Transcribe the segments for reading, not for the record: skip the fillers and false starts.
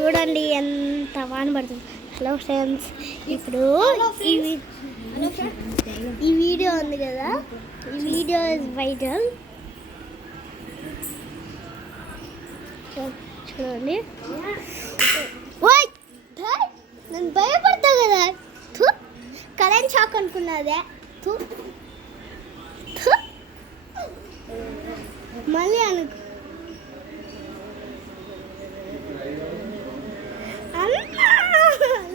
చూడండి ఎంత వాన పడుతుంది. హలో ఫ్రెండ్స్, ఇప్పుడు ఈ వీడియో ఉంది కదా, ఈ వీడియో ఇస్ వైరల్. చూడండి. నేను భయపడతా కదా, కరెంట్ షాక్ అనుకున్నదే. మళ్ళీ అనుకు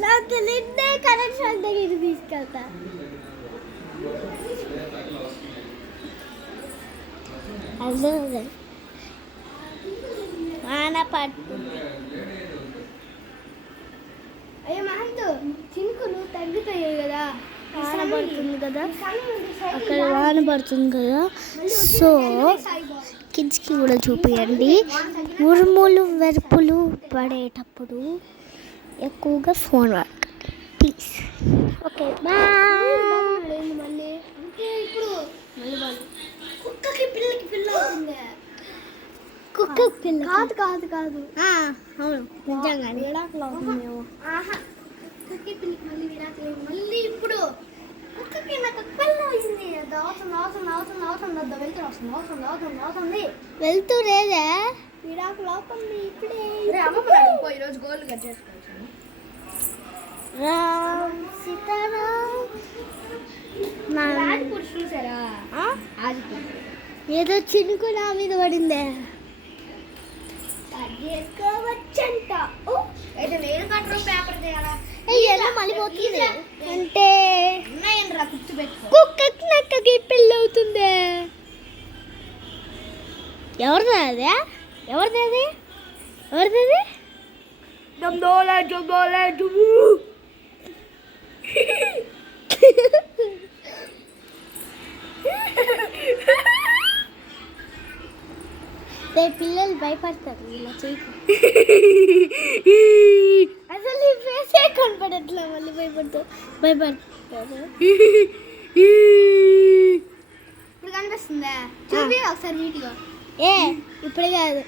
నాకు నిన్నే కరెంట్ షాక్ దగ్గరికి తీసుకెళ్తా. అదే వాన పడుతుంది. అయ్యో మహంతు, చినుకులు తగ్గుతాయి కదా, వాన పడుతుంది కదా, అక్కడ వాన పడుతుంది కదా. సో కిడ్స్కి కూడా చూపించండి. ఉరుములు వెరుపులు పడేటప్పుడు ఎక్కువగా ఫోన్ వాడకండి ప్లీజ్. Okay bye. మళ్ళీ ఇప్పుడు కుక్కకి పిల్లకి పిల్ల అవుతుంది. కుక్కకి పిల్ల కాదు కాదు అవును నిజంగా విడాకులు అవుతుందేమో. కుక్కకి పిల్లకి మళ్ళీ విడాకులు. మళ్ళీ ఇప్పుడు కుక్కకి నాకు పిల్ల అయింది. అవుతుంది వెళ్తురేదే విడాకులు అవుతుంది ఇప్పుడే. ఈరోజు గోల్డ్ కట్ చేసుకోవచ్చు. చూసారా ఏదో చినుకు నా మీద పడిందే. చేసుకోవచ్చంట. అయితే నేను కట్టరు పేపర్ చేయాలా? ఎలా మళ్ళీ పోతుంది అంటే ఉన్నాయండి, కూర్చోబెట్టుకో. కుక్కకి నక్కకి పెళ్ళి అవుతుంది. ఎవరిది అది? జందోలే పిల్లలు భయపడతారు ఇలా చేయకు. అసలు ఈ ఫేసే కనపడట్లా. మళ్ళీ భయపడతారు. ఇప్పుడు కనిపిస్తుందా? చూపి ఒకసారి నీట్గా. ఇప్పుడు కాదు.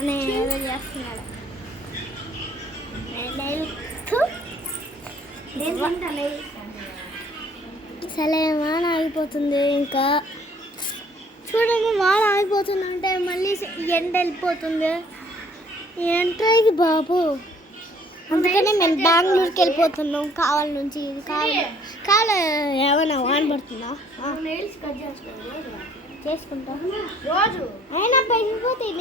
అని ఏదో చేస్తున్నాడు. సరే వాన ఆగిపోతుంది. ఇంకా చూడండి, వాన ఆగిపోతుంది అంటే మళ్ళీ ఎండ వెళ్ళిపోతుంది. ఏంటది బాబు? అందుకనే మేము బెంగళూరుకి వెళ్ళిపోతున్నాం. కావాలి నుంచి ఇది కావాలి. ఏమన్నా వాన పడుతుందా? నెయిల్స్ కట్ చేసుకుంటాం రోజు. అయినా పగిలిపోతాయి.